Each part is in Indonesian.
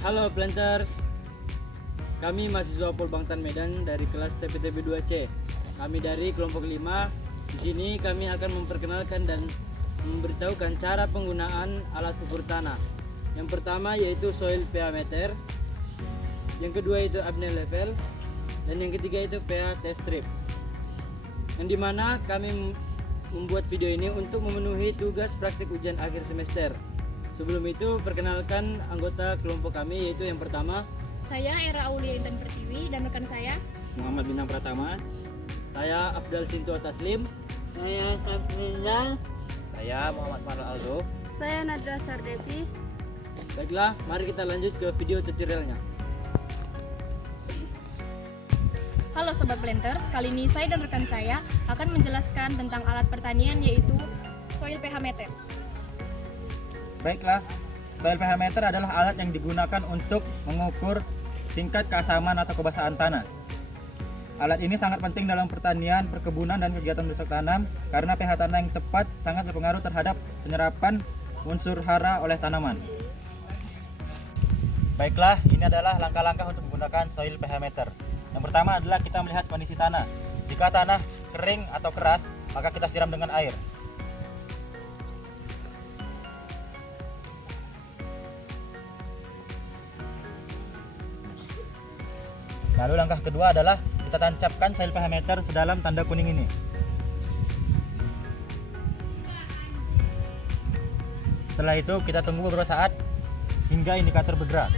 Halo Planters, kami mahasiswa Polbangtan Medan dari kelas TPTB 2C. Kami dari kelompok 5. Di sini kami akan memperkenalkan dan memberitahukan cara penggunaan alat ukur tanah. Yang pertama yaitu soil pH meter, yang kedua itu apnea level, dan yang ketiga itu pH test strip. Yang dimana kami membuat video ini untuk memenuhi tugas praktik ujian akhir semester. Sebelum itu, perkenalkan anggota kelompok kami, yaitu yang pertama, saya Era Aulia Intan Pertiwi dan rekan saya Muhammad Bintang Pratama. saya Afdal Sinto Taslim. Saya Safrizal. Saya Muhammad Farul Aldo. saya Nadra Sardevi. Baiklah, mari kita lanjut ke video tutorialnya. Halo Sobat Planters, kali ini saya dan rekan saya akan menjelaskan tentang alat pertanian yaitu soil pH meter. Baiklah, soil pH meter adalah alat yang digunakan untuk mengukur tingkat keasaman atau kebasahan tanah. Alat ini sangat penting dalam pertanian, perkebunan, dan kegiatan bercocok tanam karena pH tanah yang tepat sangat berpengaruh terhadap penyerapan unsur hara oleh tanaman. Baiklah, ini adalah langkah-langkah untuk menggunakan soil pH meter. Yang pertama adalah kita melihat kondisi tanah. Jika tanah kering atau keras, maka kita siram dengan air. Lalu langkah kedua adalah kita tancapkan soil pH meter sedalam tanda kuning ini. Setelah itu kita tunggu beberapa saat hingga indikator bergerak.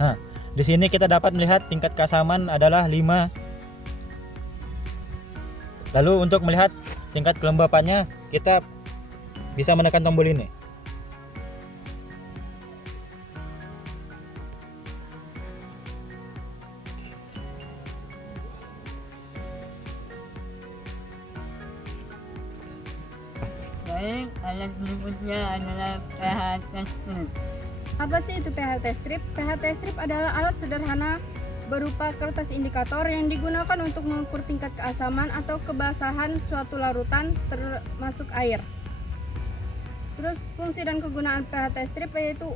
Nah, di sini kita dapat melihat tingkat keasaman adalah 5. Lalu untuk melihat tingkat kelembapannya, kita bisa menekan tombol ini. Baik, alat berikutnya adalah pH test strip. Apa sih itu pH test strip? pH test strip adalah alat sederhana berupa kertas indikator yang digunakan untuk mengukur tingkat keasaman atau kebasahan suatu larutan termasuk air. Terus fungsi dan kegunaan pH test strip yaitu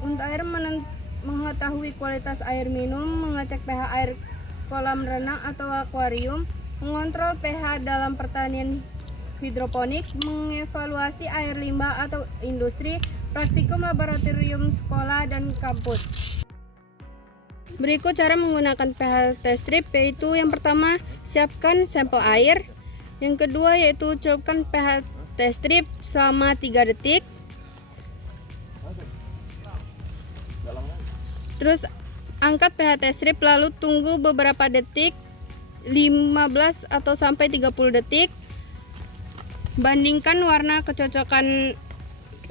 untuk air mengetahui kualitas air minum, mengecek pH air kolam renang atau akuarium, mengontrol pH dalam pertanian hidroponik, mengevaluasi air limbah atau industri, praktikum laboratorium sekolah dan kampus. Berikut cara menggunakan pH test strip, yaitu yang pertama siapkan sampel air, yang kedua yaitu celupkan pH test strip selama 3 detik, terus angkat pH test strip lalu tunggu beberapa detik, 15 atau sampai 30 detik. Bandingkan warna kecocokan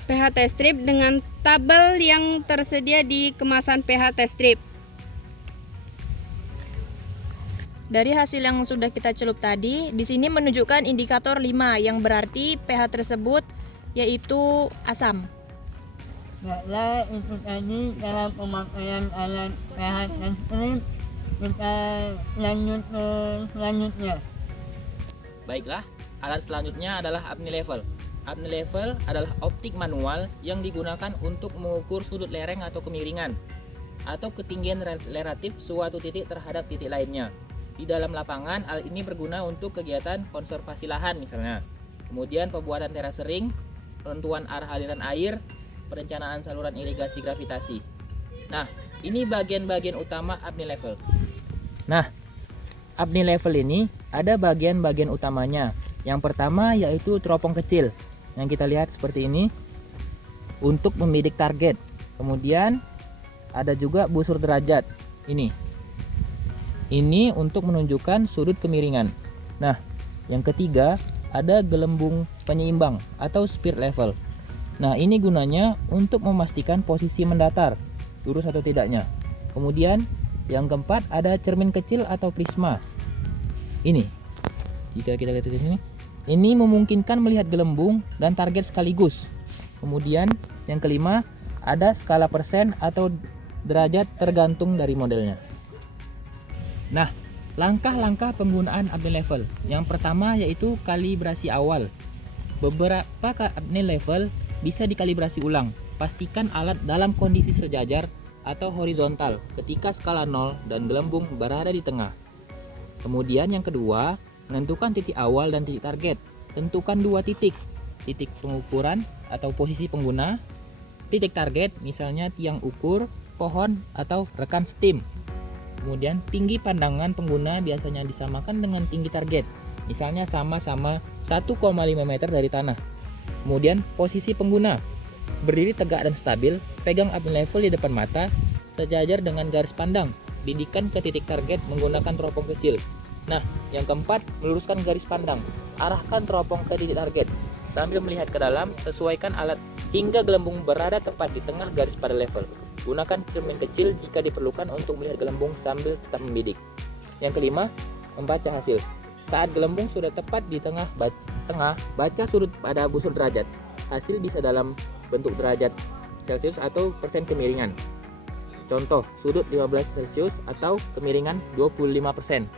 pH test strip dengan tabel yang tersedia di kemasan pH test strip. Dari hasil yang sudah kita celup tadi, di sini menunjukkan indikator 5 yang berarti pH tersebut yaitu asam. Baiklah, itu tadi cara pemakaian alat pH test strip. Kita lanjut ke selanjutnya. Baiklah, alat selanjutnya adalah apnea level. Apnea level adalah optik manual yang digunakan untuk mengukur sudut lereng atau kemiringan atau ketinggian relatif suatu titik terhadap titik lainnya. Di dalam lapangan, alat ini berguna untuk kegiatan konservasi lahan misalnya. Kemudian pembuatan terasering, penentuan arah aliran air, perencanaan saluran irigasi gravitasi. Nah, ini bagian-bagian utama apnea level. Nah, apnea level ini ada bagian-bagian utamanya. Yang pertama yaitu teropong kecil yang kita lihat seperti ini untuk membidik target. Kemudian ada juga busur derajat ini. Ini untuk menunjukkan sudut kemiringan. Nah, yang ketiga ada gelembung penyeimbang atau spirit level. Nah, ini gunanya untuk memastikan posisi mendatar, lurus atau tidaknya. Kemudian yang keempat ada cermin kecil atau prisma. Ini. Jika kita lihat di sini, ini memungkinkan melihat gelembung dan target sekaligus. Kemudian yang kelima ada skala persen atau derajat tergantung dari modelnya. Nah, langkah-langkah penggunaan apnea level. Yang pertama yaitu kalibrasi awal. Beberapa apnea level bisa dikalibrasi ulang. Pastikan alat dalam kondisi sejajar atau horizontal ketika skala 0 dan gelembung berada di tengah. Kemudian yang kedua, menentukan titik awal dan titik target. Tentukan dua titik pengukuran atau posisi pengguna, titik target misalnya tiang ukur, pohon, atau rekan STEAM. Kemudian tinggi pandangan pengguna biasanya disamakan dengan tinggi target, misalnya sama-sama 1,5 meter dari tanah. Kemudian posisi pengguna, berdiri tegak dan stabil, pegang upper level di depan mata, sejajar dengan garis pandang, bidikan ke titik target menggunakan teropong kecil. Nah, yang keempat, meluruskan garis pandang, arahkan teropong ke titik target. Sambil melihat ke dalam, sesuaikan alat hingga gelembung berada tepat di tengah garis pada level. Gunakan cermin kecil jika diperlukan untuk melihat gelembung sambil tetap membidik. Yang kelima, membaca hasil. Saat gelembung sudah tepat di tengah, baca sudut pada busur derajat. Hasil bisa dalam bentuk derajat Celcius atau persen kemiringan. Contoh, sudut 15 Celcius atau kemiringan 25%.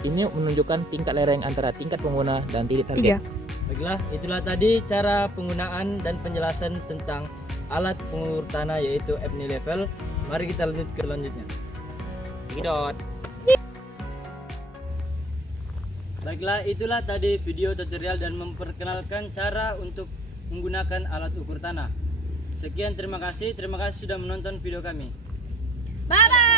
Ini menunjukkan tingkat lereng antara tingkat pengguna dan titik target. Baiklah, itulah tadi cara penggunaan dan penjelasan tentang alat pengukur tanah yaitu Ebony level. Mari kita lanjut ke selanjutnya. Cekidot. Baiklah, itulah tadi video tutorial dan memperkenalkan cara untuk menggunakan alat ukur tanah. Sekian, terima kasih sudah menonton video kami. Bye bye.